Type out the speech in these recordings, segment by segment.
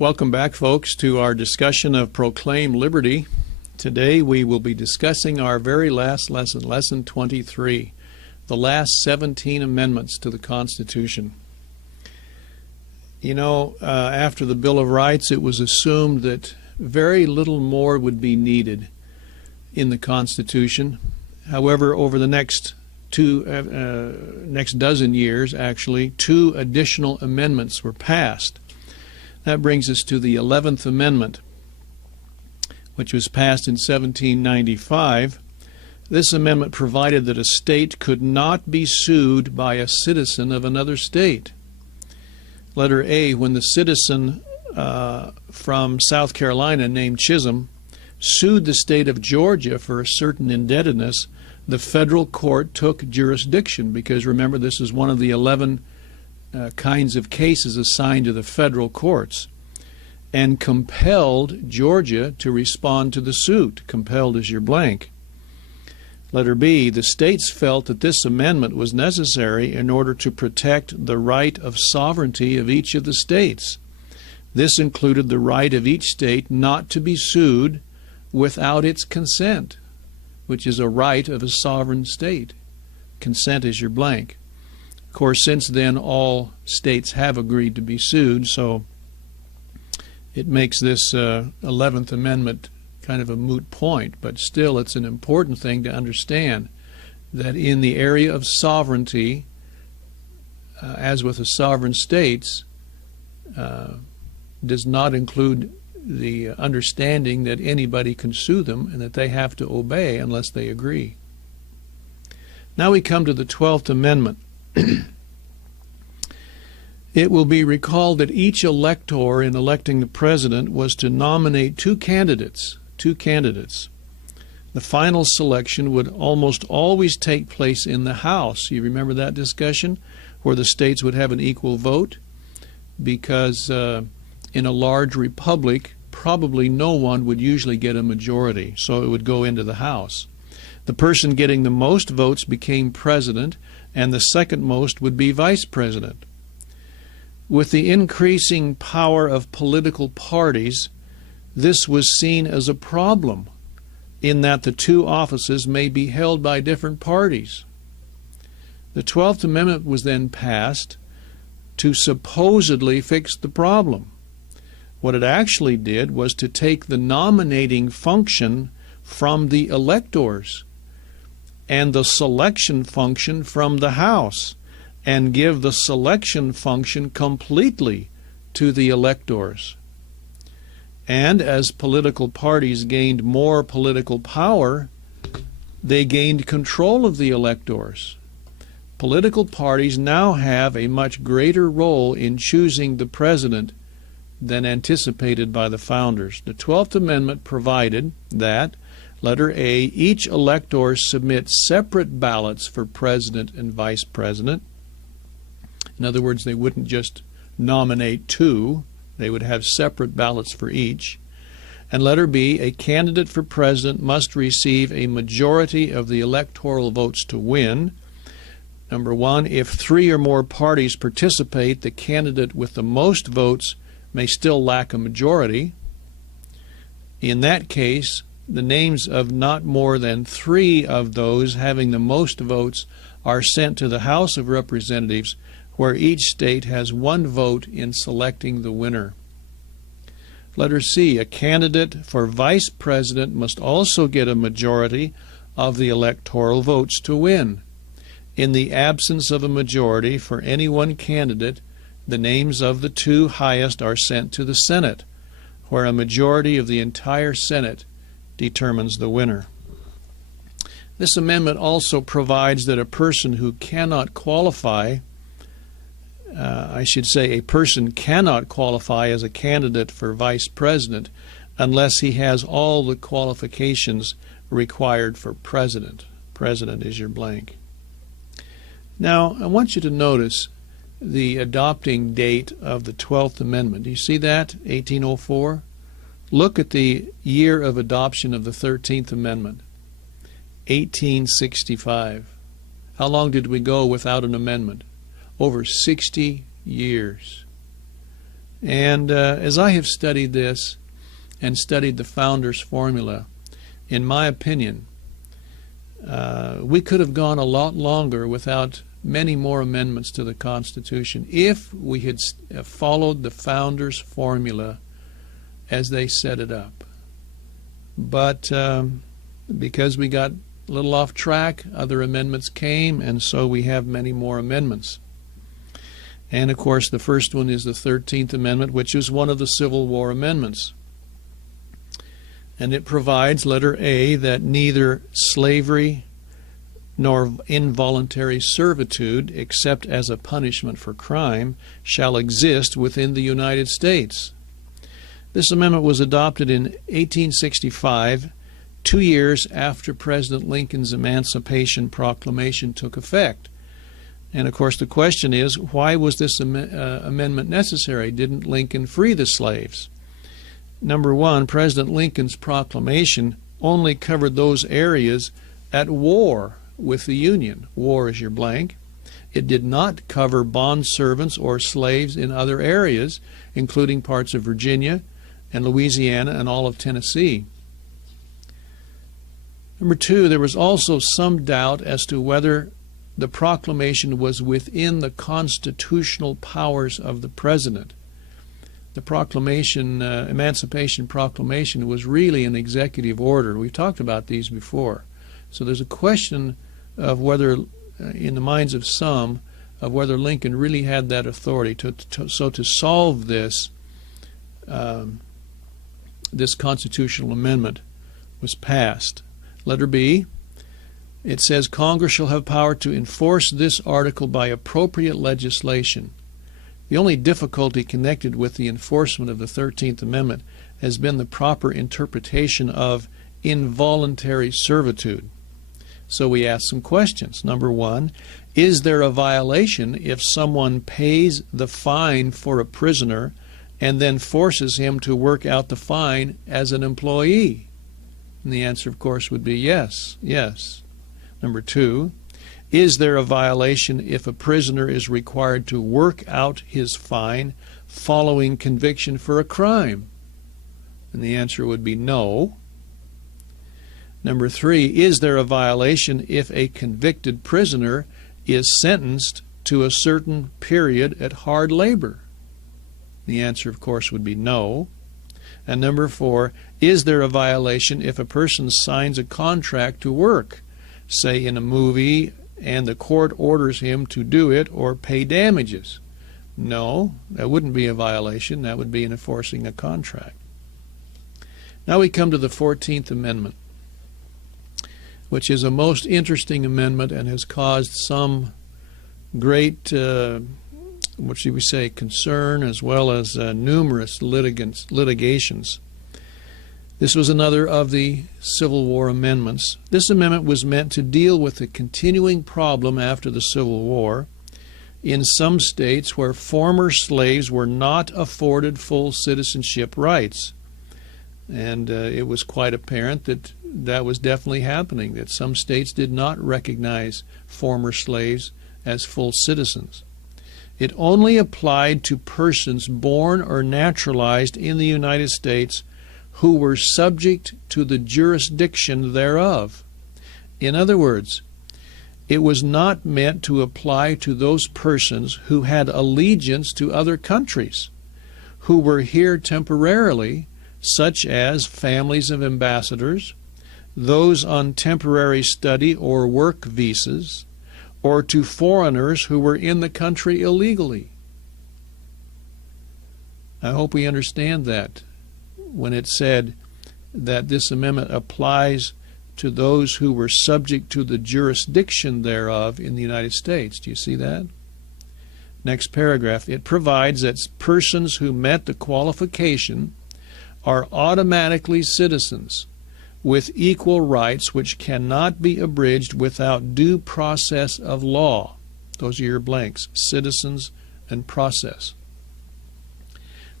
Welcome back, folks, to our discussion of Proclaim Liberty. Today we will be discussing our very last lesson, Lesson 23, the last 17 amendments to the Constitution. You know, after the Bill of Rights, it was assumed that very little more would be needed in the Constitution. However, over the next dozen years, actually, 2 additional amendments were passed. That brings us to the 11th Amendment, which was passed in 1795. This amendment provided that a state could not be sued by a citizen of another state. Letter A, when the citizen from South Carolina named Chisholm sued the state of Georgia for a certain indebtedness, the federal court took jurisdiction, because remember, this is one of the 11 kinds of cases assigned to the federal courts, and compelled Georgia to respond to the suit. Compelled is your blank. Letter B, the states felt that this amendment was necessary in order to protect the right of sovereignty of each of the states. This included the right of each state not to be sued without its consent, which is a right of a sovereign state. Consent is your blank. Of course, since then, all states have agreed to be sued, so it makes this 11th Amendment kind of a moot point, but still it's an important thing to understand that in the area of sovereignty, as with the sovereign states, does not include the understanding that anybody can sue them and that they have to obey unless they agree. Now we come to the 12th Amendment. It will be recalled that each elector in electing the president was to nominate two candidates. The final selection would almost always take place in the House. You remember that discussion, where the states would have an equal vote? Because in a large republic, probably no one would usually get a majority, so it would go into the House. The person getting the most votes became president, and the second most would be vice president. With the increasing power of political parties, this was seen as a problem, in that the two offices may be held by different parties. The 12th Amendment was then passed to supposedly fix the problem. What it actually did was to take the nominating function from the electors and the selection function from the House, and give the selection function completely to the electors. And as political parties gained more political power, they gained control of the electors. Political parties now have a much greater role in choosing the president than anticipated by the founders. The 12th Amendment provided that, letter A, each elector submit separate ballots for president and vice president. In other words, they wouldn't just nominate two, they would have separate ballots for each. And letter B, a candidate for president must receive a majority of the electoral votes to win. Number 1, if 3 or more parties participate, the candidate with the most votes may still lack a majority. In that case, the names of not more than 3 of those having the most votes are sent to the House of Representatives, where each state has 1 vote in selecting the winner. Letter C, a candidate for vice president must also get a majority of the electoral votes to win. In the absence of a majority for any one candidate, the names of the 2 highest are sent to the Senate, where a majority of the entire Senate determines the winner. This amendment also provides that a person who cannot qualify, a person cannot qualify as a candidate for vice president unless he has all the qualifications required for president. President is your blank. Now, I want you to notice the adopting date of the 12th Amendment. Do you see that? 1804? Look at the year of adoption of the 13th Amendment. 1865. How long did we go without an amendment? Over 60 years. And as I have studied this and studied the Founders' formula, in my opinion, we could have gone a lot longer without many more amendments to the Constitution if we had followed the Founders' formula as they set it up. But because we got a little off track, other amendments came, and so we have many more amendments. And of course, the first one is the 13th Amendment, which is one of the Civil War amendments. And it provides, letter A, that neither slavery nor involuntary servitude, except as a punishment for crime, shall exist within the United States. This amendment was adopted in 1865, 2 years after President Lincoln's Emancipation Proclamation took effect. And of course the question is, why was this amendment necessary? Didn't Lincoln free the slaves? Number one, President Lincoln's proclamation only covered those areas at war with the Union. War is your blank. It did not cover bond servants or slaves in other areas, including parts of Virginia and Louisiana and all of Tennessee. Number two, there was also some doubt as to whether the proclamation was within the constitutional powers of the president. The proclamation, Emancipation Proclamation, was really an executive order. We've talked about these before. So there's a question of whether, in the minds of some, of whether Lincoln really had that authority. So to solve this, this constitutional amendment was passed. Letter B, it says Congress shall have power to enforce this article by appropriate legislation. The only difficulty connected with the enforcement of the 13th Amendment has been the proper interpretation of involuntary servitude. So we ask some questions. Number one, is there a violation if someone pays the fine for a prisoner and then forces him to work out the fine as an employee? And the answer, of course, would be yes, yes. Number two, is there a violation if a prisoner is required to work out his fine following conviction for a crime? And the answer would be no. Number three, is there a violation if a convicted prisoner is sentenced to a certain period at hard labor? The answer, of course, would be no. And number four, is there a violation if a person signs a contract to work, say in a movie, and the court orders him to do it or pay damages? No, that wouldn't be a violation. That would be enforcing a contract. Now we come to the 14th Amendment, which is a most interesting amendment and has caused some great, what should we say, concern, as well as numerous litigations. This was another of the Civil War amendments. This amendment was meant to deal with the continuing problem after the Civil War in some states where former slaves were not afforded full citizenship rights. And it was quite apparent that that was definitely happening, that some states did not recognize former slaves as full citizens. It only applied to persons born or naturalized in the United States who were subject to the jurisdiction thereof. In other words, it was not meant to apply to those persons who had allegiance to other countries, who were here temporarily, such as families of ambassadors, those on temporary study or work visas, or to foreigners who were in the country illegally. I hope we understand that when it said that this amendment applies to those who were subject to the jurisdiction thereof in the United States. Do you see that? Next paragraph. It provides that persons who met the qualification are automatically citizens with equal rights which cannot be abridged without due process of law. Those are your blanks, citizens and process.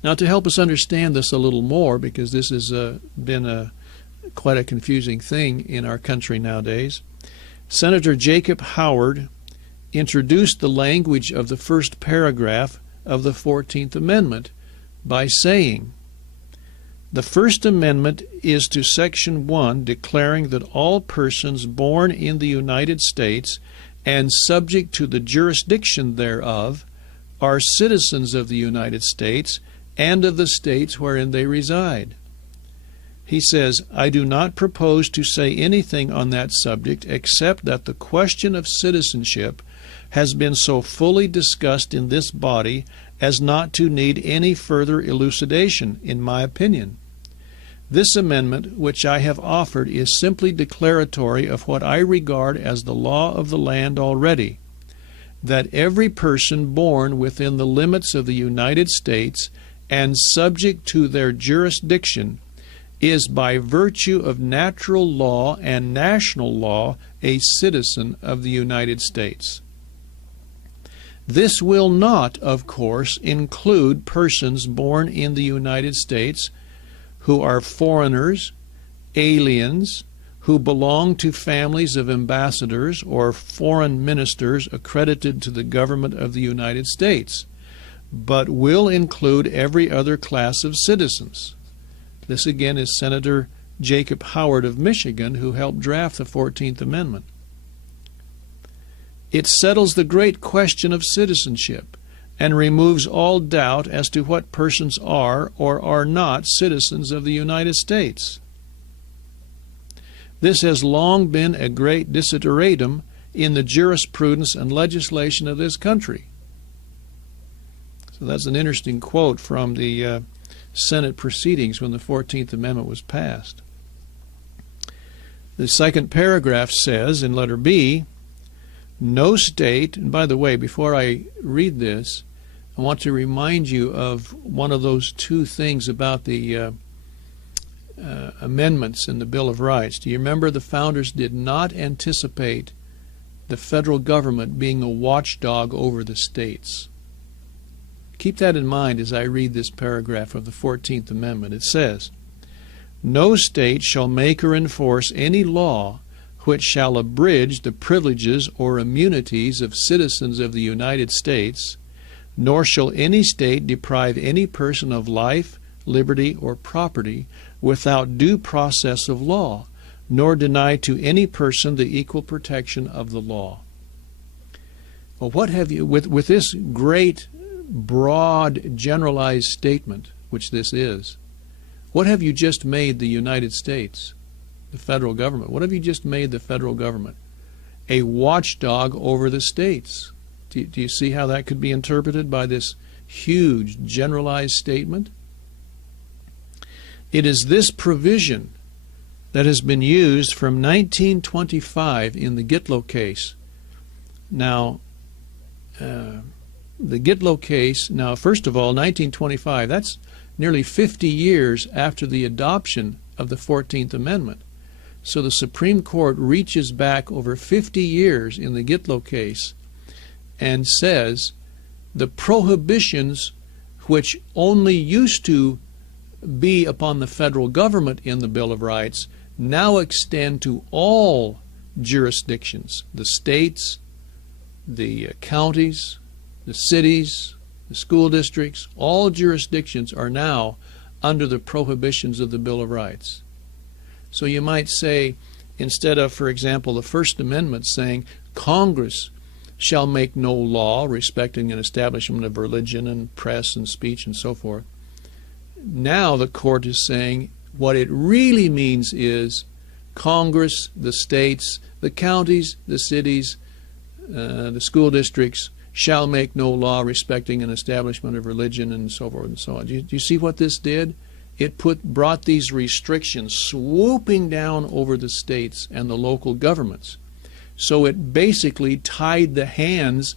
Now, to help us understand this a little more, because this has been quite a confusing thing in our country nowadays, Senator Jacob Howard introduced the language of the first paragraph of the 14th Amendment by saying, the First Amendment is to Section 1, declaring that all persons born in the United States and subject to the jurisdiction thereof are citizens of the United States and of the states wherein they reside. He says, I do not propose to say anything on that subject except that the question of citizenship has been so fully discussed in this body as not to need any further elucidation, in my opinion. This amendment, which I have offered, is simply declaratory of what I regard as the law of the land already, that every person born within the limits of the United States and subject to their jurisdiction is by virtue of natural law and national law a citizen of the United States. This will not, of course, include persons born in the United States who are foreigners, aliens, who belong to families of ambassadors or foreign ministers accredited to the government of the United States, but will include every other class of citizens. This again is Senator Jacob Howard of Michigan, who helped draft the 14th Amendment. It settles the great question of citizenship and removes all doubt as to what persons are or are not citizens of the United States. This has long been a great desideratum in the jurisprudence and legislation of this country. So that's an interesting quote from the Senate proceedings when the 14th Amendment was passed. The second paragraph says in letter B, no state, and by the way, before I read this, I want to remind you of one of those two things about the amendments in the Bill of Rights. Do you remember the founders did not anticipate the federal government being a watchdog over the states? Keep that in mind as I read this paragraph of the 14th Amendment. It says, no state shall make or enforce any law which shall abridge the privileges or immunities of citizens of the United States, nor shall any state deprive any person of life, liberty, or property without due process of law, nor deny to any person the equal protection of the law. Well, what have you, with this great, broad, generalized statement, which this is, what have you just made the United States, the federal government? What have you just made the federal government? A watchdog over the states. Do you see how that could be interpreted by this huge, generalized statement? It is this provision that has been used from 1925 in the Gitlow case. Now, the Gitlow case, now first of all, 1925, that's nearly 50 years after the adoption of the 14th Amendment. So the Supreme Court reaches back over 50 years in the Gitlow case and says the prohibitions which only used to be upon the federal government in the Bill of Rights now extend to all jurisdictions, the states, the counties, the cities, the school districts. All jurisdictions are now under the prohibitions of the Bill of Rights. So you might say, instead of, for example, the First Amendment saying Congress shall make no law respecting an establishment of religion and press and speech and so forth, now the court is saying what it really means is Congress, the states, the counties, the cities, the school districts shall make no law respecting an establishment of religion and so forth and so on. Do you see what this did? It brought these restrictions swooping down over the states and the local governments. So it basically tied the hands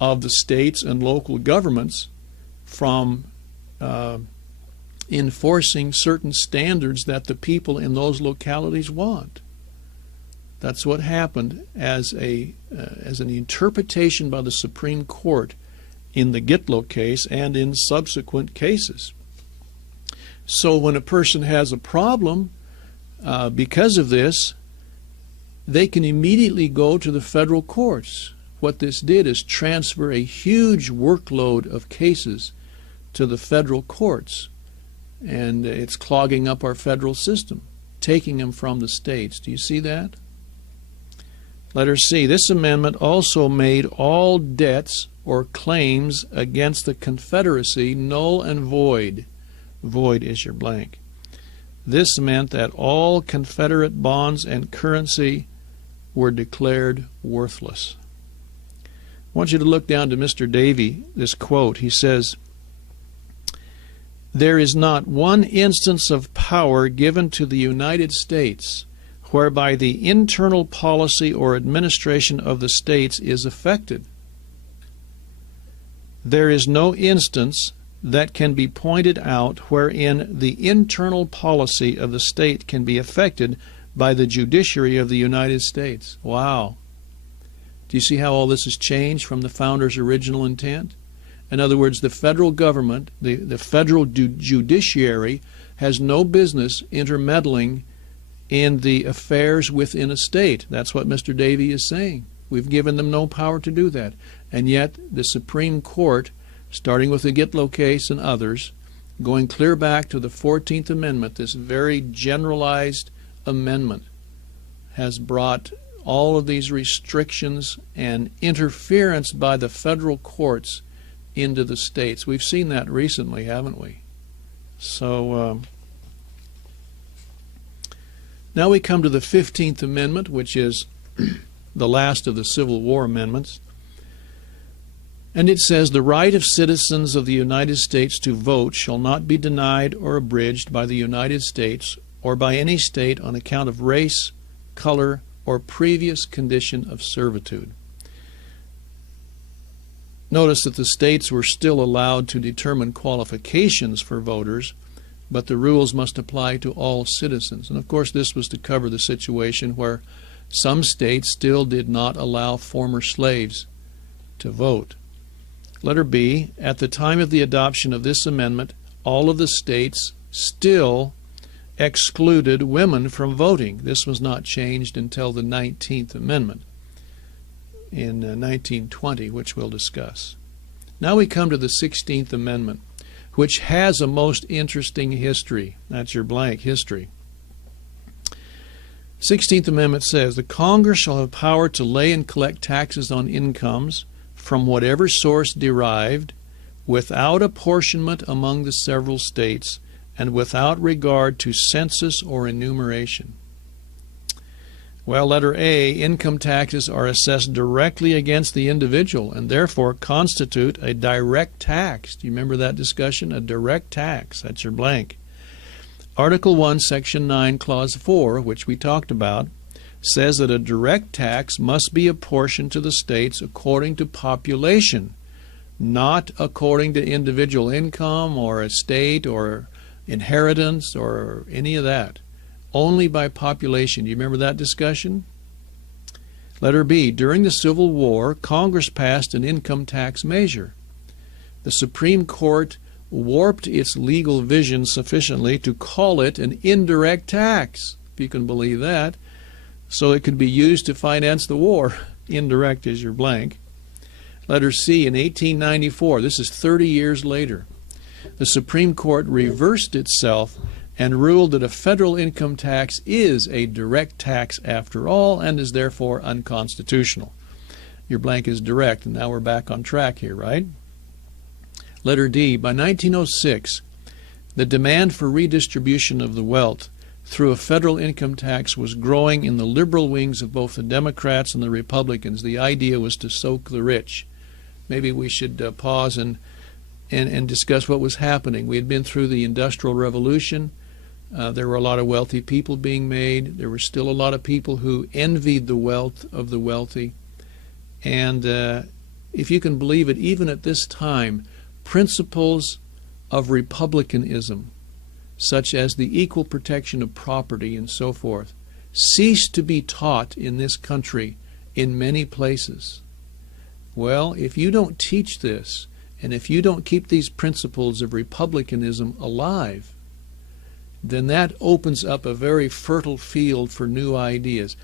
of the states and local governments from enforcing certain standards that the people in those localities want. That's what happened as an interpretation by the Supreme Court in the Gitlow case and in subsequent cases. So when a person has a problem because of this, they can immediately go to the federal courts. What this did is transfer a huge workload of cases to the federal courts, and it's clogging up our federal system, taking them from the states. Do you see that? Letter C. This amendment also made all debts or claims against the Confederacy null and void. Void is your blank. This meant that all Confederate bonds and currency were declared worthless. I want you to look down to Mr. Davy, this quote. He says, "There is not one instance of power given to the United States whereby the internal policy or administration of the states is affected. There is no instance that can be pointed out wherein the internal policy of the state can be affected by the judiciary of the United States." Wow. Do you see how all this has changed from the founders' original intent? In other words, the federal government, the federal judiciary, has no business intermeddling in the affairs within a state. That's what Mr. Davy is saying. We've given them no power to do that. And yet the Supreme Court, starting with the Gitlow case and others, going clear back to the 14th Amendment, this very generalized amendment, has brought all of these restrictions and interference by the federal courts into the states. We've seen that recently, haven't we? So now we come to the 15th Amendment, which is the last of the Civil War amendments. And it says, "The right of citizens of the United States to vote shall not be denied or abridged by the United States or by any state on account of race, color, or previous condition of servitude." Notice that the states were still allowed to determine qualifications for voters, but the rules must apply to all citizens. And of course this was to cover the situation where some states still did not allow former slaves to vote. Letter B, at the time of the adoption of this amendment, all of the states still excluded women from voting. This was not changed until the 19th Amendment in 1920, which we'll discuss. Now we come to the 16th Amendment, which has a most interesting history. That's your blank, history. 16th Amendment says, "The Congress shall have power to lay and collect taxes on incomes from whatever source derived, without apportionment among the several states, and without regard to census or enumeration." Well, letter A, income taxes are assessed directly against the individual and therefore constitute a direct tax. Do you remember that discussion? A direct tax. That's your blank. Article 1, Section 9, Clause 4, which we talked about, says that a direct tax must be apportioned to the states according to population, not according to individual income or estate or inheritance or any of that. Only by population. You remember that discussion? Letter B, during the Civil War, Congress passed an income tax measure. The Supreme Court warped its legal vision sufficiently to call it an indirect tax, if you can believe that, so it could be used to finance the war. Indirect is your blank. Letter C, in 1894, this is 30 years later, the Supreme Court reversed itself and ruled that a federal income tax is a direct tax after all and is therefore unconstitutional. Your blank is direct, and now we're back on track here, right? Letter D, by 1906, the demand for redistribution of the wealth through a federal income tax was growing in the liberal wings of both the Democrats and the Republicans. The idea was to soak the rich. Maybe we should pause and discuss what was happening. We had been through the Industrial Revolution. There were a lot of wealthy people being made. There were still a lot of people who envied the wealth of the wealthy. And if you can believe it, even at this time, principles of republicanism, such as the equal protection of property and so forth, ceased to be taught in this country in many places. Well, if you don't teach this, and if you don't keep these principles of republicanism alive, then that opens up a very fertile field for new ideas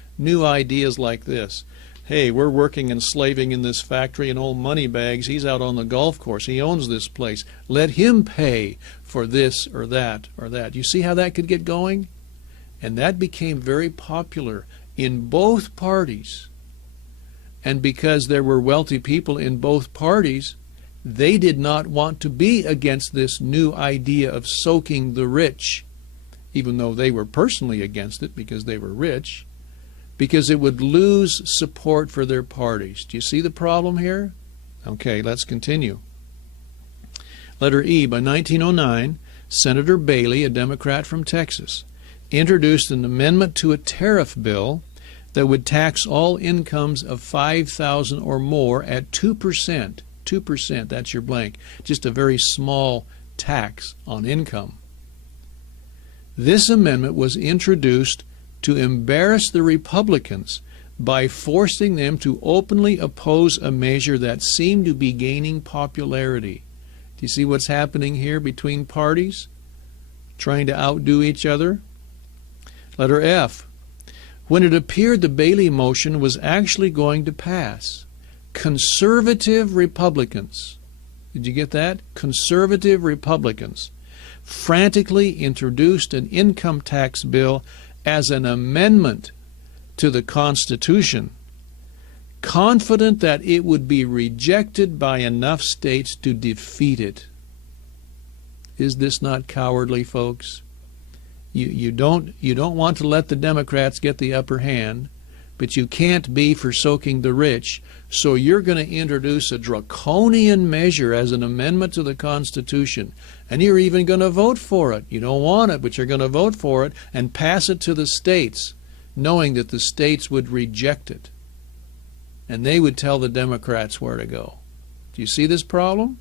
like this, hey, we're working and slaving in this factory, and old Moneybags, he's out on the golf course. He owns this place. Let him pay for this or that or that. You see how that could get going? And that became very popular in both parties. And because there were wealthy people in both parties, they did not want to be against this new idea of soaking the rich, even though they were personally against it because they were rich, because it would lose support for their parties. Do you see the problem here? Okay, let's continue. Letter E. By 1909, Senator Bailey, a Democrat from Texas, introduced an amendment to a tariff bill that would tax all incomes of $5,000 or more at 2%. 2%, that's your blank. Just a very small tax on income. This amendment was introduced to embarrass the Republicans by forcing them to openly oppose a measure that seemed to be gaining popularity. Do you see what's happening here between parties? Trying to outdo each other? Letter F. When it appeared the Bailey motion was actually going to pass, conservative Republicans, did you get that? Conservative Republicans frantically introduced an income tax bill as an amendment to the Constitution, confident that it would be rejected by enough states to defeat it. Is this not cowardly, folks? You don't want to let the Democrats get the upper hand, but you can't be for soaking the rich, so you're going to introduce a draconian measure as an amendment to the Constitution, and you're even going to vote for it. You don't want it, but you're going to vote for it and pass it to the states, knowing that the states would reject it, and they would tell the Democrats where to go. Do you see this problem?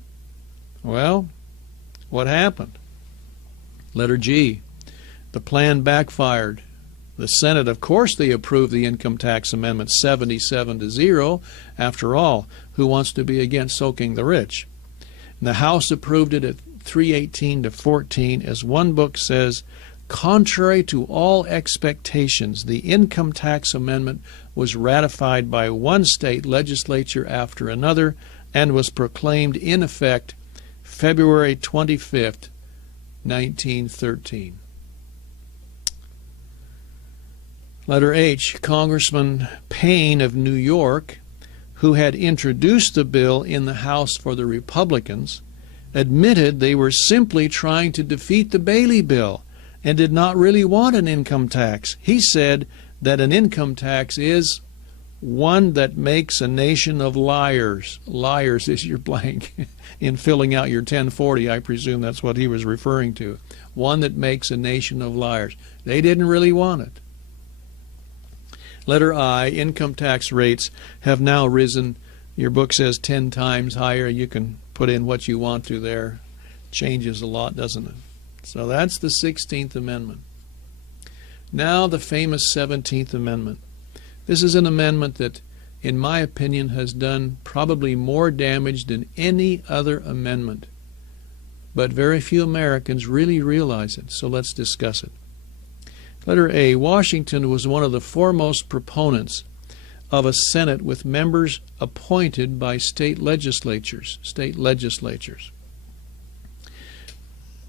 Well, what happened? Letter G. The plan backfired. The Senate, of course, they approved the income tax amendment 77-0. After all, who wants to be against soaking the rich? And the House approved it at 318-14. As one book says, contrary to all expectations, the income tax amendment was ratified by one state legislature after another and was proclaimed in effect February 25th, 1913. Letter H. Congressman Payne of New York, who had introduced the bill in the House for the Republicans, admitted they were simply trying to defeat the Bailey bill and did not really want an income tax. He said that an income tax is one that makes a nation of liars. Liars is your blank. In filling out your 1040, I presume that's what he was referring to. One that makes a nation of liars. They didn't really want it. Letter I, income tax rates have now risen. Your book says 10 times higher. You can put in what you want to there. Changes a lot, doesn't it? So that's the 16th Amendment. Now the famous 17th Amendment. This is an amendment that, in my opinion, has done probably more damage than any other amendment. But very few Americans really realize it, so let's discuss it. Letter A. Washington was one of the foremost proponents of a Senate with members appointed by state legislatures.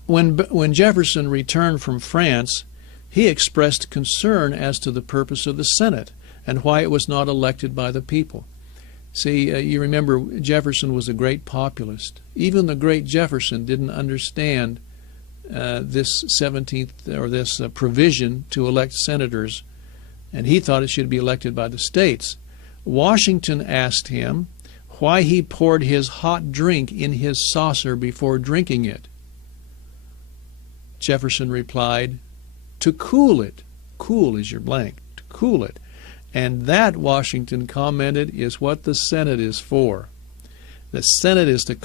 When Jefferson returned from France, he expressed concern as to the purpose of the Senate and why it was not elected by the people. See, you remember Jefferson was a great populist. Even the great Jefferson didn't understand this 17th or this provision to elect senators, and he thought it should be elected by the states. Washington asked him why he poured his hot drink in his saucer before drinking it. Jefferson replied, to cool it. Cool is your blank. To cool it. And that, Washington commented, is what the Senate is for. The Senate is to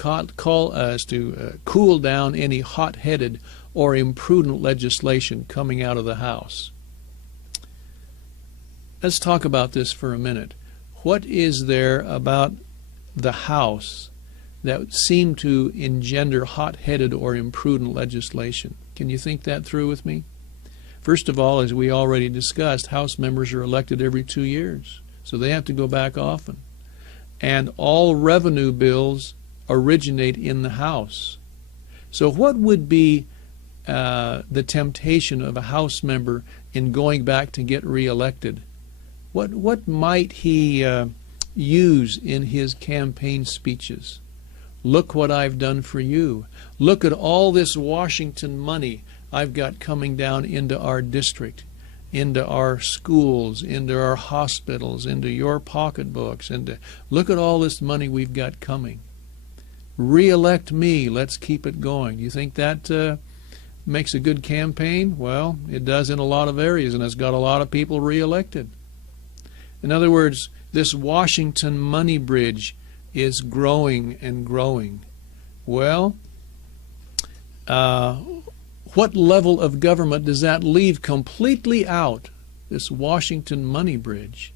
cool down any hot-headed or imprudent legislation coming out of the House. Let's talk about this for a minute. What is there about the House that seemed to engender hot-headed or imprudent legislation? Can you think that through with me? First of all, as we already discussed, House members are elected every 2 years. so they have to go back often. And all revenue bills originate in the House. So what would be the temptation of a House member in going back to get reelected? What might he use in his campaign speeches? Look what I've done for you. Look at all this Washington money I've got coming down into our district, into our schools, into our hospitals, into your pocketbooks, and look at all this money we've got coming. Re-elect me. Let's keep it going. Do you think that makes a good campaign? Well, it does in a lot of areas, and it's got a lot of people re-elected. In other words, this Washington money bridge is growing and growing. Well, what level of government does that leave completely out, this Washington money bridge?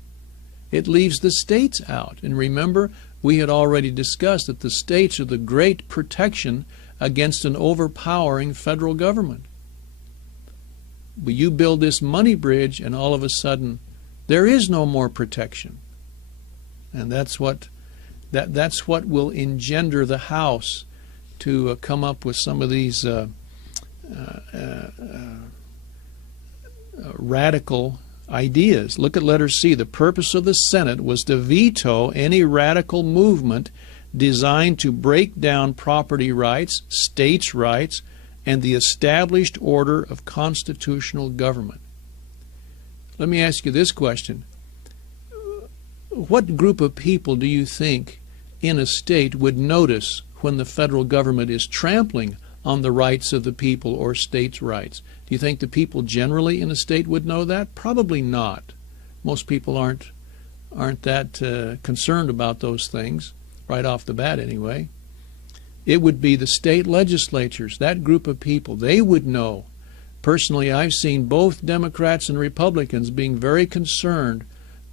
It leaves the states out. And remember, we had already discussed that the states are the great protection against an overpowering federal government. But you build this money bridge, and all of a sudden, there is no more protection. And that's what will engender the House to come up with some of these radical ideas. Look at letter C. The purpose of the Senate was to veto any radical movement designed to break down property rights, states' rights, and the established order of constitutional government. Let me ask you this question. What group of people do you think in a state would notice when the federal government is trampling on the rights of the people or states' rights? Do you think the people generally in a state would know that? Probably not. Most people aren't that concerned about those things, right off the bat anyway. It would be the state legislatures, that group of people. They would know. Personally, I've seen both Democrats and Republicans being very concerned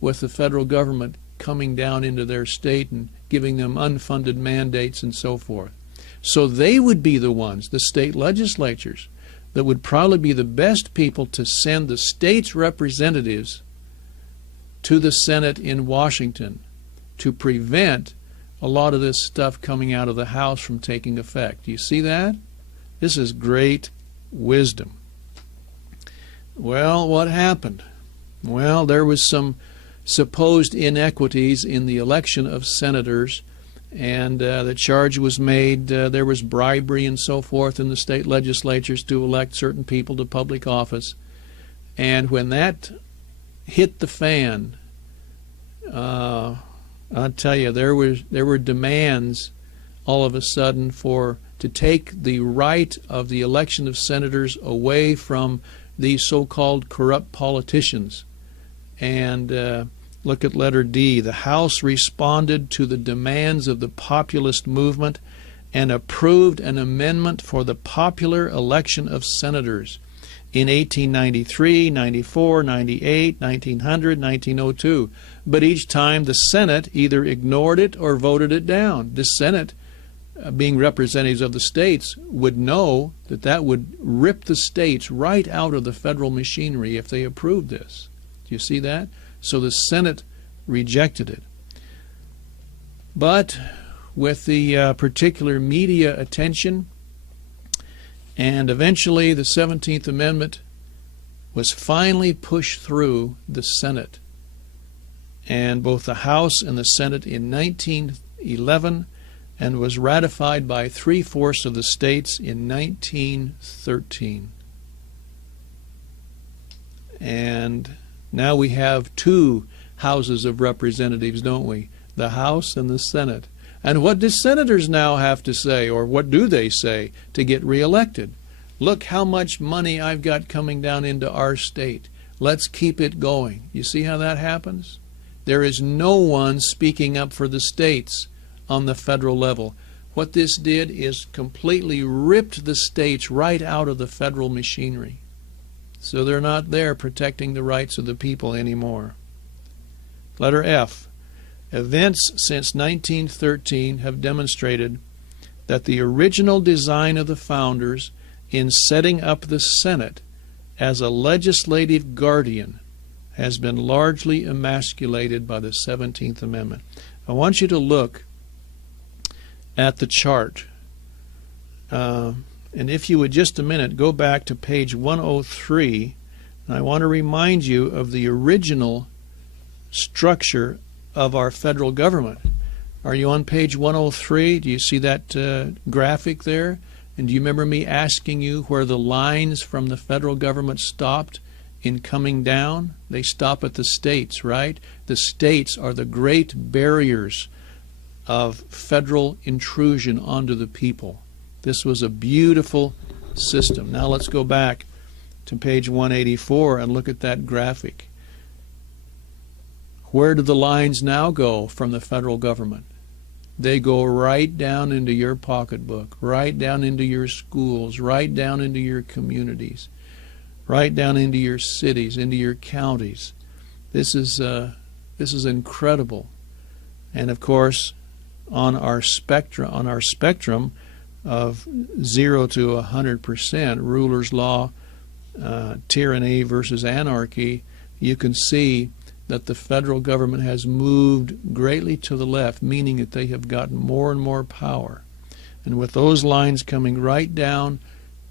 with the federal government coming down into their state and giving them unfunded mandates and so forth. So they would be the ones, the state legislatures, that would probably be the best people to send the state's representatives to the Senate in Washington to prevent a lot of this stuff coming out of the House from taking effect. Do you see that? This is great wisdom. Well, what happened? Well, there was some supposed inequities in the election of senators, and the charge was made there was bribery and so forth in the state legislatures to elect certain people to public office. And when that hit the fan, I'll tell you, there were demands all of a sudden to take the right of the election of senators away from these so-called corrupt politicians. And look at letter D. The House responded to the demands of the populist movement and approved an amendment for the popular election of senators in 1893, 94, 98, 1900, 1902. But each time the Senate either ignored it or voted it down. The Senate, being representatives of the states, would know that that would rip the states right out of the federal machinery if they approved this. Do you see that? So the Senate rejected it. But with the particular media attention, and eventually the 17th Amendment was finally pushed through the Senate, and both the House and the Senate in 1911, and was ratified by 3/4 of the states in 1913. And now we have two houses of representatives, don't we? The House and the Senate. And what do senators now have to say, or what do they say to get reelected? Look how much money I've got coming down into our state. Let's keep it going. You see how that happens? There is no one speaking up for the states on the federal level. What this did is completely ripped the states right out of the federal machinery. So they're not there protecting the rights of the people anymore. Letter F. Events since 1913 have demonstrated that the original design of the founders in setting up the Senate as a legislative guardian has been largely emasculated by the 17th Amendment. I want you to look at the chart. And if you would just a minute go back to page 103, and I want to remind you of the original structure of our federal government. Are you on page 103? Do you see that graphic there? And do you remember me asking you where the lines from the federal government stopped in coming down? They stop at the states, right? The states are the great barriers of federal intrusion onto the people. This was a beautiful system. Now let's go back to page 184 and look at that graphic. Where do the lines now go from the federal government? They go right down into your pocketbook, right down into your schools, right down into your communities, right down into your cities, into your counties. This is incredible. And of course, on our spectrum of 0 to 100%, ruler's law, tyranny versus anarchy, you can see that the federal government has moved greatly to the left, meaning that they have gotten more and more power. And with those lines coming right down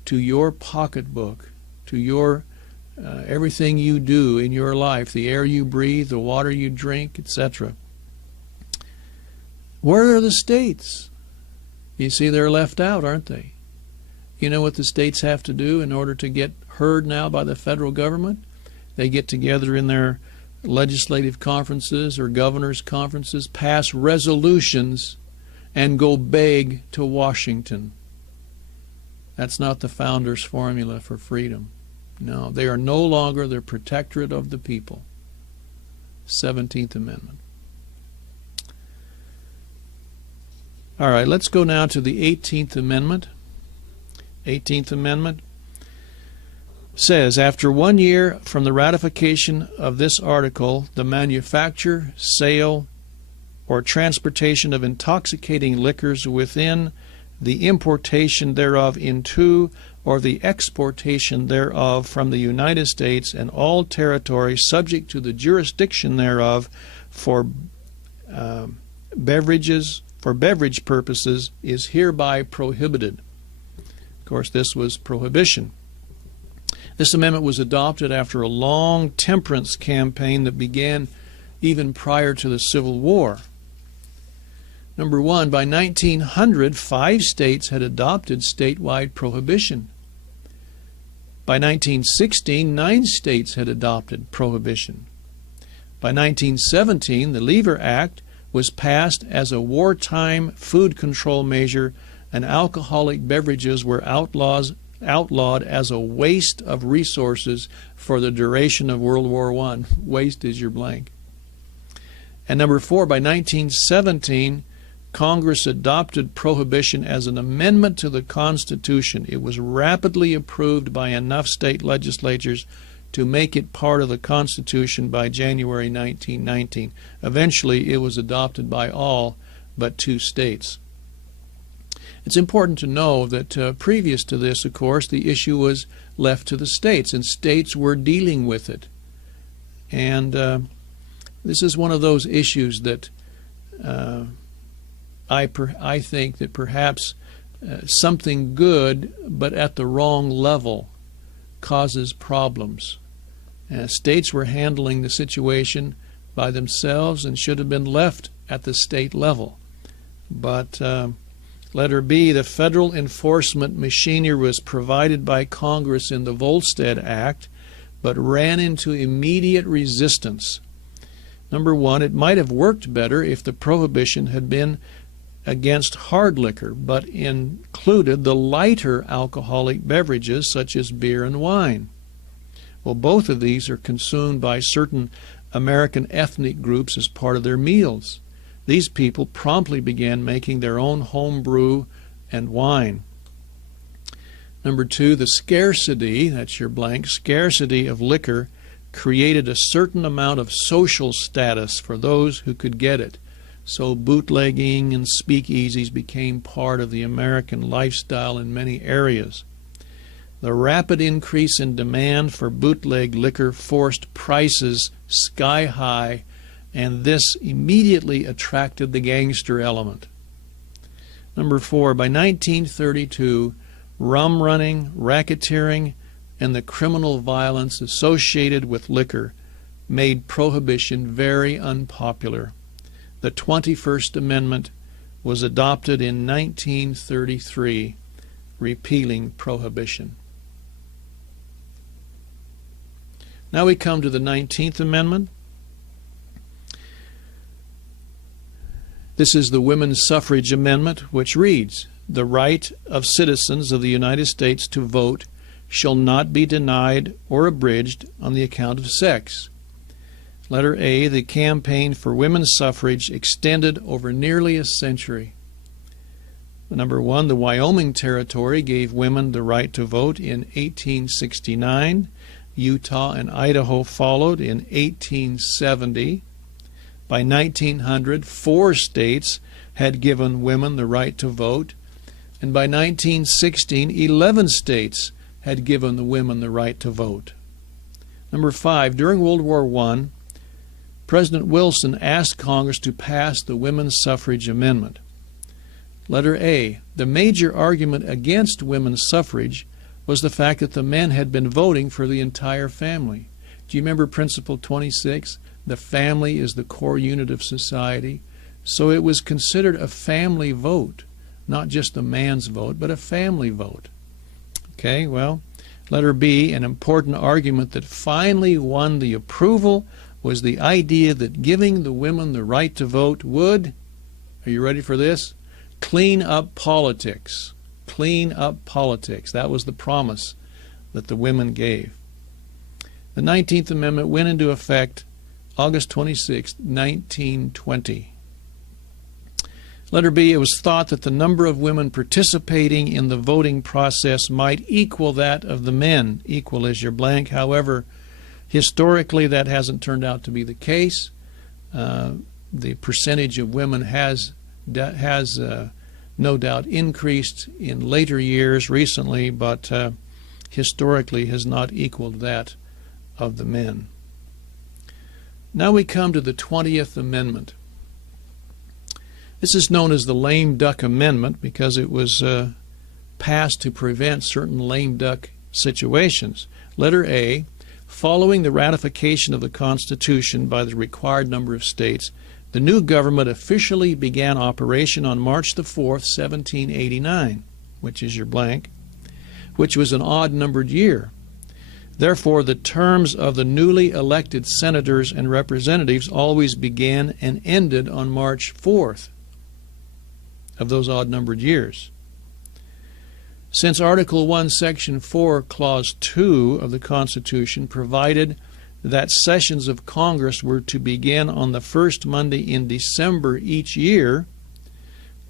to your pocketbook, to your everything you do in your life, the air you breathe, the water you drink, etc. Where are the states? You see, they're left out, aren't they? You know what the states have to do in order to get heard now by the federal government? They get together in their legislative conferences or governors' conferences, pass resolutions, and go beg to Washington. That's not the founders' formula for freedom. No, they are no longer the protectorate of the people. 17th Amendment. All right, let's go now to the 18th Amendment. 18th Amendment says, after 1 year from the ratification of this article, the manufacture, sale, or transportation of intoxicating liquors within, the importation thereof into, or the exportation thereof from the United States and all territories subject to the jurisdiction thereof for beverage purposes is hereby prohibited. Of course, this was prohibition. This amendment was adopted after a long temperance campaign that began even prior to the Civil War. Number one, by 1900, 5 states had adopted statewide prohibition. By 1916, 9 states had adopted prohibition. By 1917, the Lever Act was passed as a wartime food control measure, and alcoholic beverages were outlawed as a waste of resources for the duration of World War I. Waste is your blank. And number 4, by 1917, Congress adopted prohibition as an amendment to the Constitution. It was rapidly approved by enough state legislatures to make it part of the Constitution by January 1919. Eventually, it was adopted by all but 2 states. It's important to know that previous to this, of course, the issue was left to the states, and states were dealing with it. And this is one of those issues that I think that perhaps something good, but at the wrong level, causes problems. States were handling the situation by themselves and should have been left at the state level. But letter B, the federal enforcement machinery was provided by Congress in the Volstead Act, but ran into immediate resistance. Number 1, it might have worked better if the prohibition had been against hard liquor, but included the lighter alcoholic beverages such as beer and wine. Well, both of these are consumed by certain American ethnic groups as part of their meals. These people promptly began making their own home brew and wine. Number 2, the scarcity, that's your blank, scarcity of liquor created a certain amount of social status for those who could get it. So bootlegging and speakeasies became part of the American lifestyle in many areas. The rapid increase in demand for bootleg liquor forced prices sky high, and this immediately attracted the gangster element. Number 4, by 1932, rum running, racketeering, and the criminal violence associated with liquor made prohibition very unpopular. The 21st Amendment was adopted in 1933, repealing prohibition. Now we come to the 19th Amendment. This is the Women's Suffrage Amendment, which reads, "The right of citizens of the United States to vote shall not be denied or abridged on the account of sex." Letter A, the campaign for women's suffrage extended over nearly a century. Number 1, the Wyoming Territory gave women the right to vote in 1869. Utah and Idaho followed in 1870. By 1900, 4 states had given women the right to vote, and by 1916, 11 states had given the women the right to vote. Number 5, during World War I, President Wilson asked Congress to pass the Women's Suffrage Amendment. Letter A, the major argument against women's suffrage was the fact that the men had been voting for the entire family. Do you remember Principle 26? The family is the core unit of society. So it was considered a family vote, not just a man's vote, but a family vote. Okay, well, letter B, an important argument that finally won the approval was the idea that giving the women the right to vote would, are you ready for this? Clean up politics. Clean up politics. That was the promise that the women gave. The 19th Amendment went into effect August 26, 1920. Letter B, it was thought that the number of women participating in the voting process might equal that of the men. Equal is your blank. However, historically that hasn't turned out to be the case. The percentage of women has no doubt increased in later years recently, but historically has not equaled that of the men. Now we come to the 20th Amendment. This is known as the lame duck amendment because it was passed to prevent certain lame duck situations. Letter A, following the ratification of the Constitution by the required number of states, the new government officially began operation on March the 4th, 1789, which is your blank, which was an odd-numbered year. Therefore, the terms of the newly elected senators and representatives always began and ended on March 4th of those odd-numbered years. Since Article 1, Section 4, Clause 2 of the Constitution provided that sessions of Congress were to begin on the first Monday in December each year,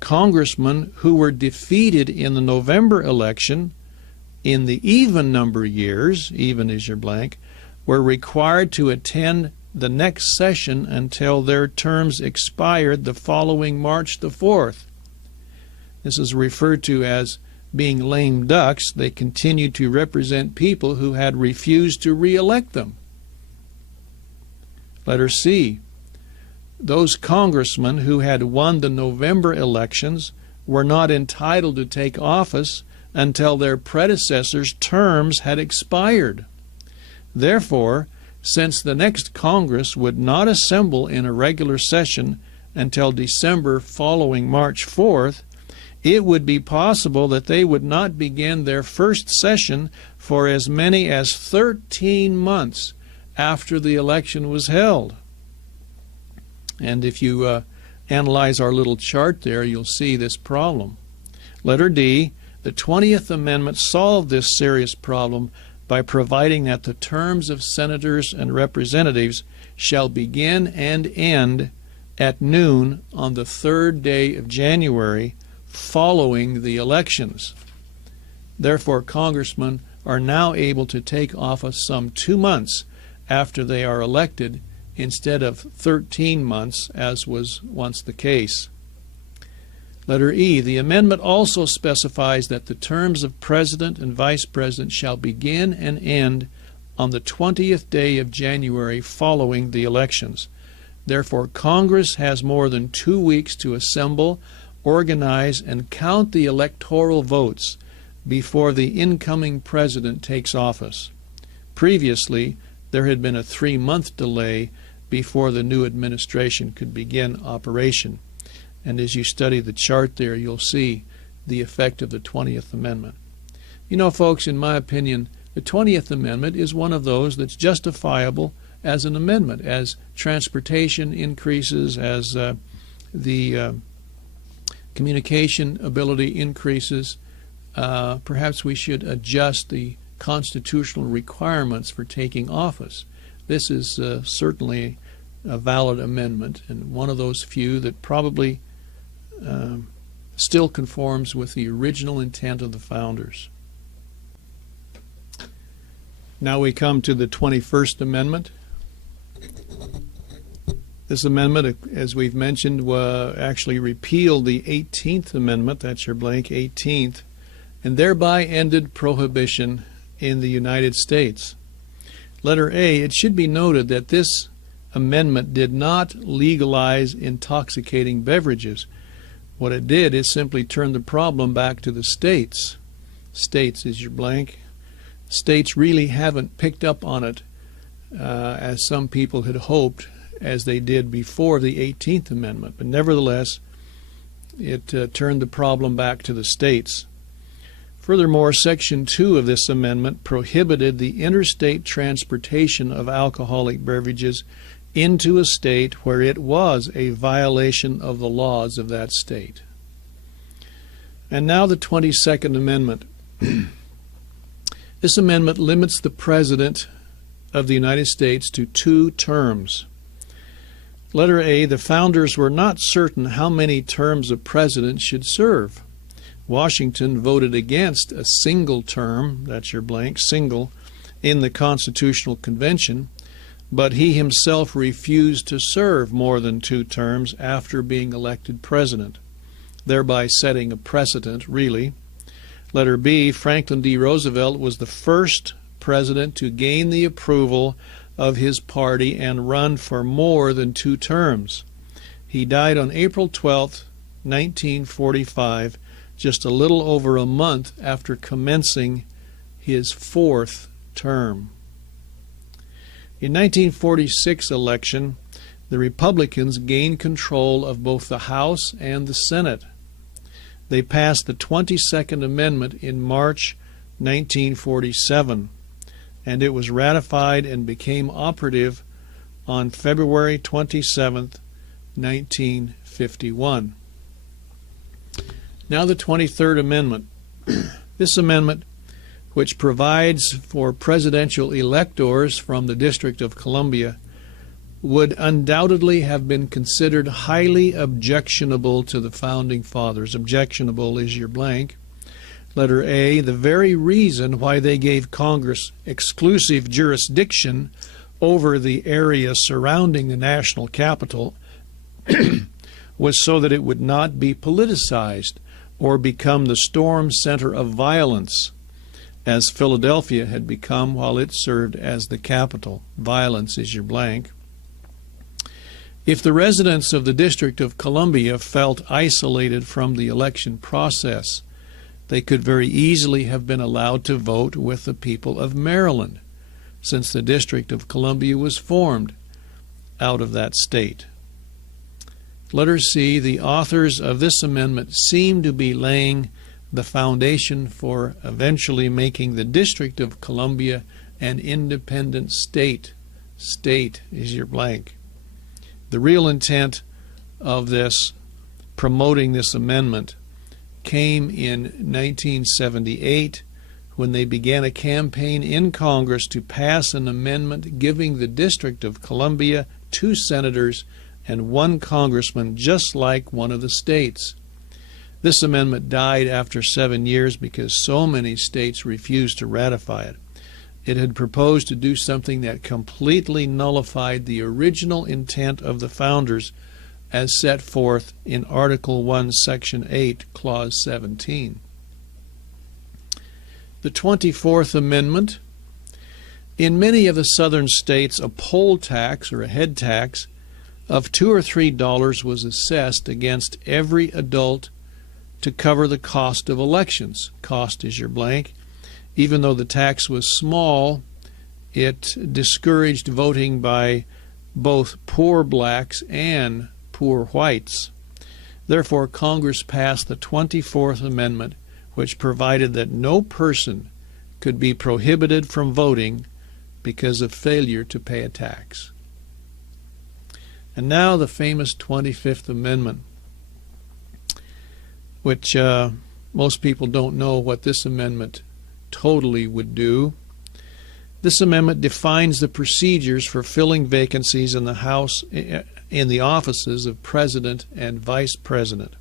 congressmen who were defeated in the November election in the even number years, even is your blank, were required to attend the next session until their terms expired the following March the 4th. This is referred to as being lame ducks. They continued to represent people who had refused to re-elect them. Letter C, those congressmen who had won the November elections were not entitled to take office until their predecessors' terms had expired. Therefore, since the next Congress would not assemble in a regular session until December following March 4th, it would be possible that they would not begin their first session for as many as 13 months after the election was held. And if you analyze our little chart there, you'll see this problem. Letter D, the 20th Amendment solved this serious problem by providing that the terms of senators and representatives shall begin and end at noon on the 3rd day of January following the elections. Therefore, congressmen are now able to take office some 2 months after they are elected instead of 13 months as was once the case. Letter E, the amendment also specifies that the terms of President and Vice President shall begin and end on the 20th day of January following the elections. Therefore, Congress has more than 2 weeks to assemble, organize, and count the electoral votes before the incoming president takes office. Previously, there had been a 3-month delay before the new administration could begin operation. And as you study the chart there, you'll see the effect of the 20th Amendment. You know, folks, in my opinion, the 20th Amendment is one of those that's justifiable as an amendment. As transportation increases, as the communication ability increases, perhaps we should adjust the constitutional requirements for taking office. This is certainly a valid amendment, and one of those few that probably still conforms with the original intent of the founders. Now we come to the 21st Amendment. This amendment, as we've mentioned, actually repealed the 18th Amendment, that's your blank, 18th, and thereby ended prohibition in the United States. Letter A, it should be noted that this amendment did not legalize intoxicating beverages. What it did is simply turn the problem back to the states. States is your blank. States really haven't picked up on it as some people had hoped, as they did before the 18th Amendment. But nevertheless, it turned the problem back to the states. Furthermore, Section 2 of this amendment prohibited the interstate transportation of alcoholic beverages into a state where it was a violation of the laws of that state. And now the 22nd Amendment. This amendment limits the President of the United States to 2 terms. Letter A, the founders were not certain how many terms a president should serve. Washington voted against a single term, that's your blank, single, in the Constitutional Convention, but he himself refused to serve more than 2 terms after being elected president, thereby setting a precedent, really. Letter B, Franklin D. Roosevelt was the first president to gain the approval of his party and run for more than 2 terms. He died on April 12, 1945, just a little over a month after commencing his 4th term. In 1946 election, the Republicans gained control of both the House and the Senate. They passed the 22nd Amendment in March 1947, and it was ratified and became operative on February 27, 1951. Now the 23rd Amendment. This amendment, which provides for presidential electors from the District of Columbia, would undoubtedly have been considered highly objectionable to the Founding Fathers. Objectionable is your blank. Letter A, the very reason why they gave Congress exclusive jurisdiction over the area surrounding the national capital was so that it would not be politicized or become the storm center of violence, as Philadelphia had become while it served as the capital. Violence is your blank. If the residents of the District of Columbia felt isolated from the election process, they could very easily have been allowed to vote with the people of Maryland, since the District of Columbia was formed out of that state. Letter C, the authors of this amendment seem to be laying the foundation for eventually making the District of Columbia an independent state. State is your blank. The real intent of this, promoting this amendment, came in 1978 when they began a campaign in Congress to pass an amendment giving the District of Columbia 2 senators and 1 congressman, just like one of the states. This amendment died after 7 years because so many states refused to ratify it. It had proposed to do something that completely nullified the original intent of the founders as set forth in Article 1, Section 8, Clause 17. The 24th Amendment. In many of the southern states, a poll tax or a head tax of $2 or $3 was assessed against every adult to cover the cost of elections. Cost is your blank. Even though the tax was small, it discouraged voting by both poor blacks and poor whites. Therefore, Congress passed the 24th Amendment, which provided that no person could be prohibited from voting because of failure to pay a tax. And now the famous 25th Amendment, which most people don't know what this amendment totally would do. This amendment defines the procedures for filling vacancies in the House in the offices of President and Vice President.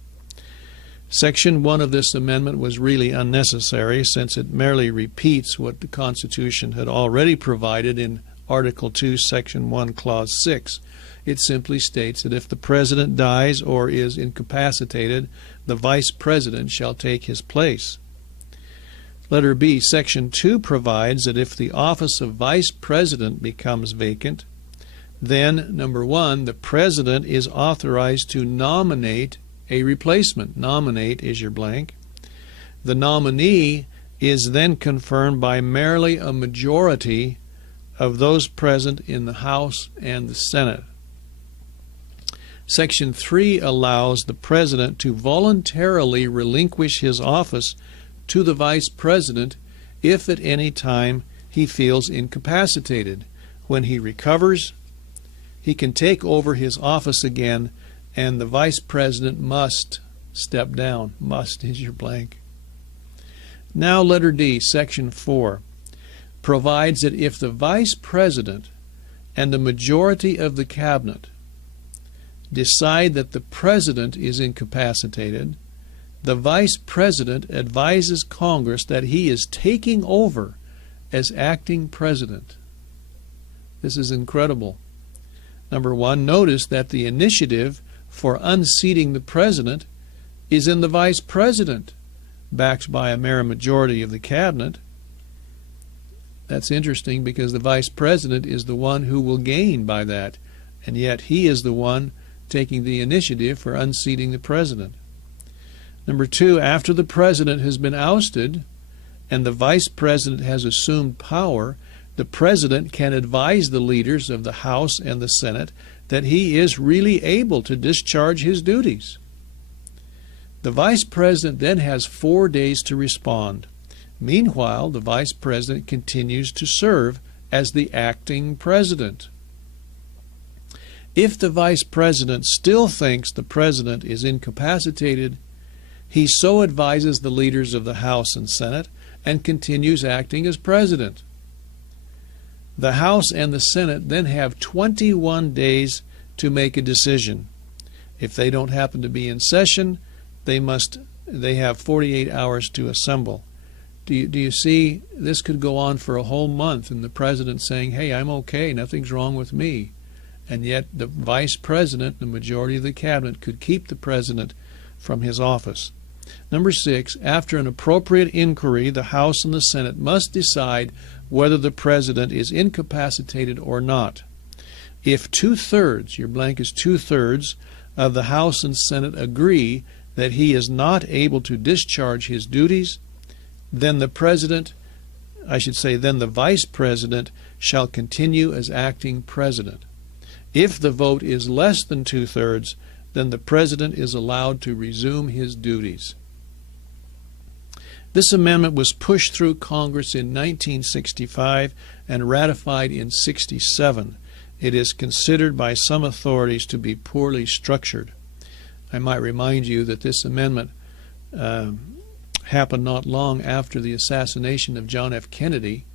Section 1 of this amendment was really unnecessary, since it merely repeats what the Constitution had already provided in Article 2, Section 1, Clause 6. It simply states that if the President dies or is incapacitated, the Vice President shall take his place. Letter B, Section 2 provides that if the office of Vice President becomes vacant, then, number 1, the President is authorized to nominate a replacement. Nominate is your blank. The nominee is then confirmed by merely a majority of those present in the House and the Senate. Section 3 allows the President to voluntarily relinquish his office to the Vice President if at any time he feels incapacitated. When he recovers, he can take over his office again, and the Vice President must step down. Must is your blank. Now letter D, Section 4, provides that if the Vice President and the majority of the Cabinet decide that the President is incapacitated, the Vice President advises Congress that he is taking over as acting President. This is incredible. Number 1, notice that the initiative for unseating the President is in the Vice President, backed by a mere majority of the Cabinet. That's interesting, because the Vice President is the one who will gain by that, and yet he is the one taking the initiative for unseating the President. Number 2, after the President has been ousted and the Vice President has assumed power, the President can advise the leaders of the House and the Senate that he is really able to discharge his duties. The Vice President then has 4 days to respond. Meanwhile, the Vice President continues to serve as the acting President. If the Vice President still thinks the President is incapacitated, he so advises the leaders of the House and Senate and continues acting as President. The House and the Senate then have 21 days to make a decision. If they don't happen to be in session, they have 48 hours to assemble. Do you see, this could go on for a whole month, and the President saying, hey, I'm okay, nothing's wrong with me. And yet the Vice President, the majority of the Cabinet, could keep the President from his office. Number 6, after an appropriate inquiry, the House and the Senate must decide whether the President is incapacitated or not. If 2/3, your blank is 2/3, of the House and Senate agree that he is not able to discharge his duties, then the Vice President shall continue as acting President. If the vote is less than 2/3, then the President is allowed to resume his duties. This amendment was pushed through Congress in 1965 and ratified in 1967. It is considered by some authorities to be poorly structured. I might remind you that this amendment happened not long after the assassination of John F. Kennedy,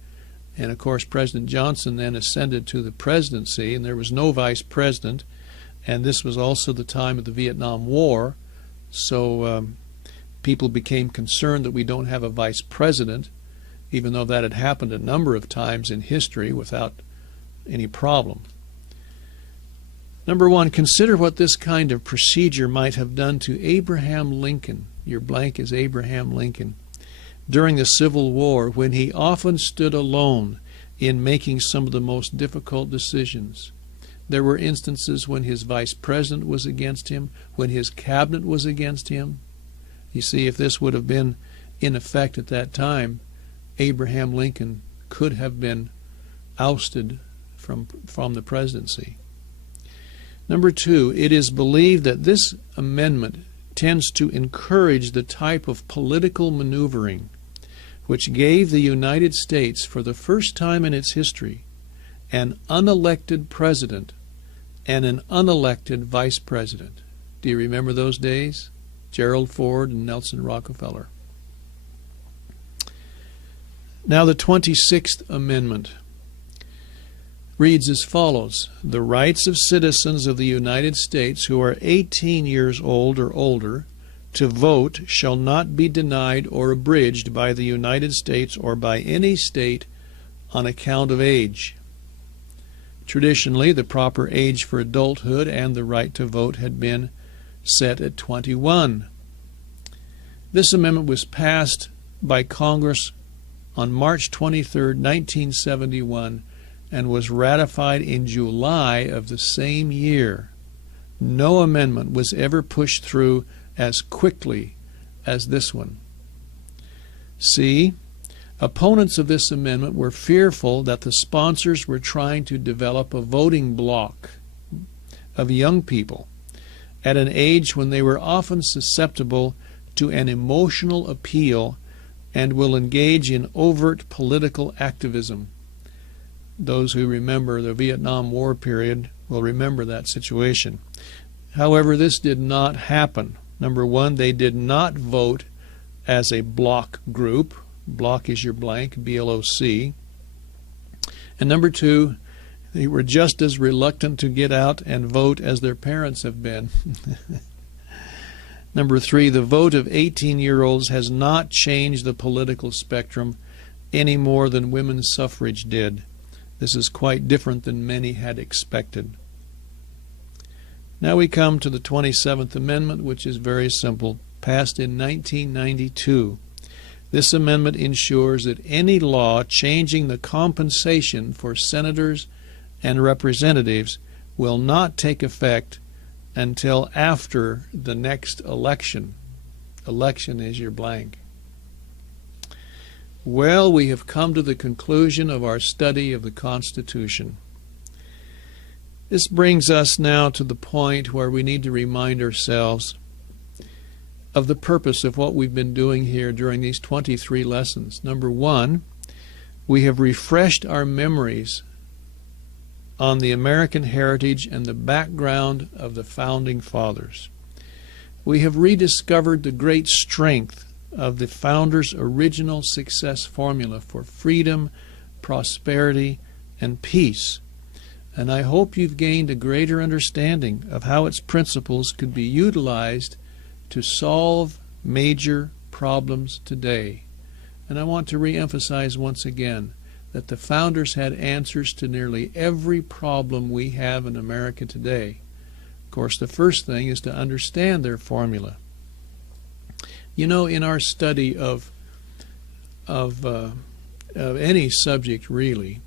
and of course President Johnson then ascended to the presidency, and there was no Vice President, and this was also the time of the Vietnam War, so people became concerned that we don't have a Vice President, even though that had happened a number of times in history without any problem. Number one, consider what this kind of procedure might have done to Abraham Lincoln. Your blank is Abraham Lincoln. During the Civil War, when he often stood alone in making some of the most difficult decisions. There were instances when his vice president was against him, when his cabinet was against him. You see, if this would have been in effect at that time, Abraham Lincoln could have been ousted from the presidency. Number two, it is believed that this amendment tends to encourage the type of political maneuvering which gave the United States, for the first time in its history, an unelected president and an unelected vice president. Do you remember those days? Gerald Ford and Nelson Rockefeller. Now the 26th Amendment reads as follows: The rights of citizens of the United States who are 18 years old or older to vote shall not be denied or abridged by the United States or by any state on account of age. Traditionally, the proper age for adulthood and the right to vote had been set at 21. This amendment was passed by Congress on March 23, 1971, and was ratified in July of the same year. No amendment was ever pushed through as quickly as this one. See, opponents of this amendment were fearful that the sponsors were trying to develop a voting bloc of young people at an age when they were often susceptible to an emotional appeal and will engage in overt political activism. Those who remember the Vietnam War period will remember that situation. However, this did not happen. Number one, they did not vote as a bloc group. Bloc is your blank, B-L-O-C. And number two, they were just as reluctant to get out and vote as their parents have been. Number three, the vote of 18-year-olds has not changed the political spectrum any more than women's suffrage did. This is quite different than many had expected. Now we come to the 27th Amendment, which is very simple, passed in 1992. This amendment ensures that any law changing the compensation for senators and representatives will not take effect until after the next election. Election is your blank. Well, we have come to the conclusion of our study of the Constitution. This brings us now to the point where we need to remind ourselves of the purpose of what we've been doing here during these 23 lessons. Number one, we have refreshed our memories on the American heritage and the background of the Founding Fathers. We have rediscovered the great strength of the Founders' original success formula for freedom, prosperity, and peace. And I hope you've gained a greater understanding of how its principles could be utilized to solve major problems today. And I want to reemphasize once again that the Founders had answers to nearly every problem we have in America today. Of course, the first thing is to understand their formula. You know, in our study of any subject really,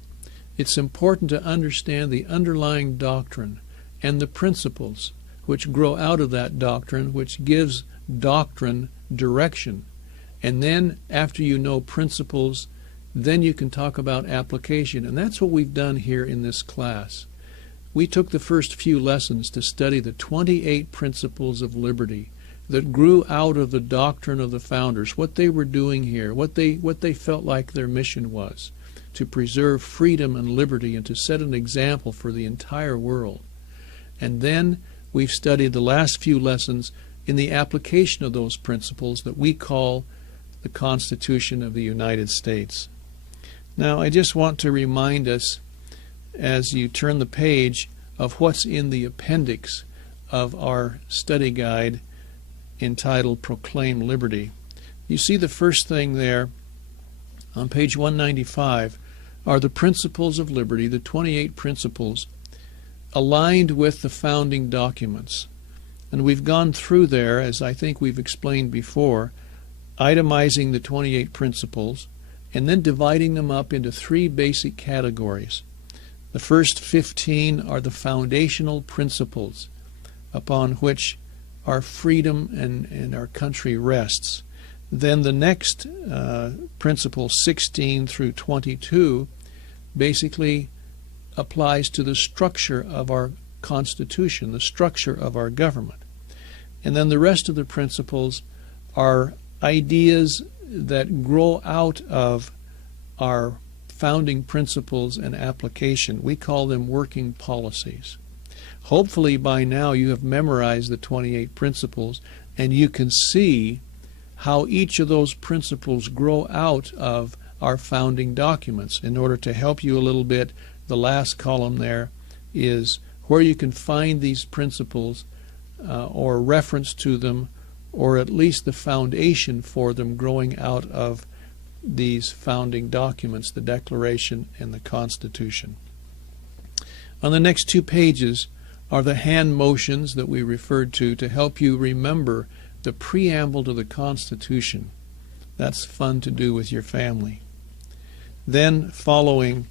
it's important to understand the underlying doctrine and the principles which grow out of that doctrine, which gives doctrine direction. And then after you know principles, then you can talk about application. And that's what we've done here in this class. We took the first few lessons to study the 28 principles of liberty that grew out of the doctrine of the Founders, what they were doing here, what they felt like their mission was, to preserve freedom and liberty and to set an example for the entire world. And then we've studied the last few lessons in the application of those principles that we call the Constitution of the United States. Now, I just want to remind us, as you turn the page, of what's in the appendix of our study guide entitled Proclaim Liberty. You see the first thing there on page 195 are the principles of liberty, the 28 principles aligned with the founding documents. And we've gone through there, as I think we've explained before, itemizing the 28 principles and then dividing them up into 3 basic categories. The first 15 are the foundational principles upon which our freedom and our country rests. Then the next principle, 16 through 22, basically applies to the structure of our Constitution, the structure of our government. And then the rest of the principles are ideas that grow out of our founding principles and application. We call them working policies. Hopefully by now you have memorized the 28 principles and you can see how each of those principles grow out of our founding documents. In order to help you a little bit, the last column there is where you can find these principles or reference to them, or at least the foundation for them growing out of these founding documents, the Declaration and the Constitution. On the next 2 pages are the hand motions that we referred to help you remember the preamble to the Constitution. That's fun to do with your family. Then following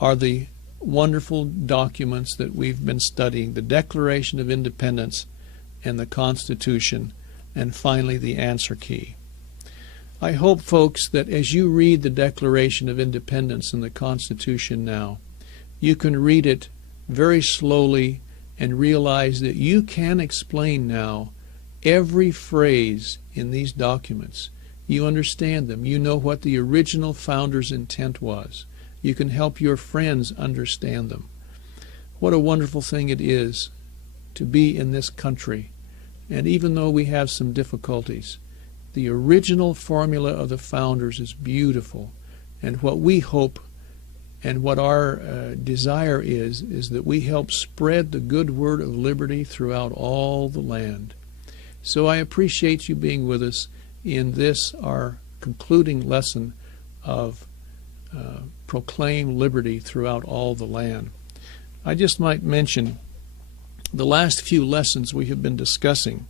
are the wonderful documents that we've been studying, the Declaration of Independence and the Constitution, and finally the answer key. I hope, folks, that as you read the Declaration of Independence and the Constitution now, you can read it very slowly and realize that you can explain now every phrase in these documents. You understand them. You know what the original founder's intent was. You can help your friends understand them. What a wonderful thing it is to be in this country. And even though we have some difficulties, the original formula of the founders is beautiful. And what we hope and what our desire is that we help spread the good word of liberty throughout all the land. So I appreciate you being with us in this, our concluding lesson of Proclaim Liberty Throughout All the Land. I just might mention the last few lessons we have been discussing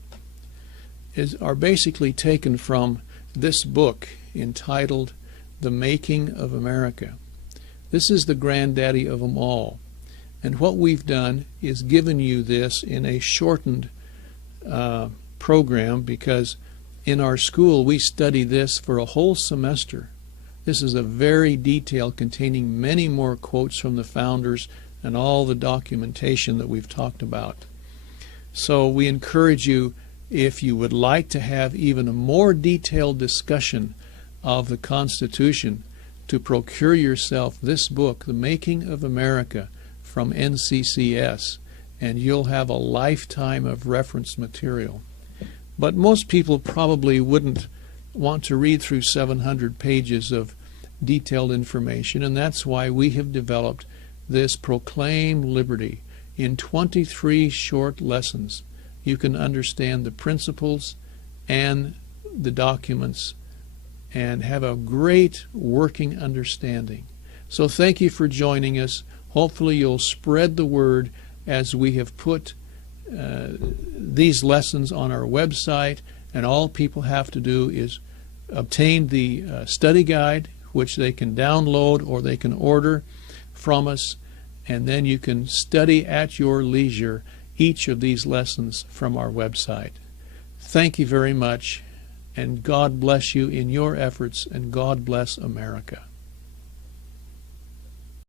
are basically taken from this book entitled The Making of America. This is the granddaddy of them all. And what we've done is given you this in a shortened program, because in our school we study this for a whole semester. This is a very detailed, containing many more quotes from the founders and all the documentation that we've talked about. So we encourage you, if you would like to have even a more detailed discussion of the Constitution, to procure yourself this book, The Making of America, from NCCS, and you'll have a lifetime of reference material. But most people probably wouldn't want to read through 700 pages of detailed information, and that's why we have developed this Proclaim Liberty in 23 short lessons. You can understand the principles and the documents and have a great working understanding. So thank you for joining us. Hopefully you'll spread the word as we have put these lessons on our website, and all people have to do is obtain the study guide, which they can download or they can order from us, and then you can study at your leisure each of these lessons from our website. Thank you very much, and God bless you in your efforts, and God bless America.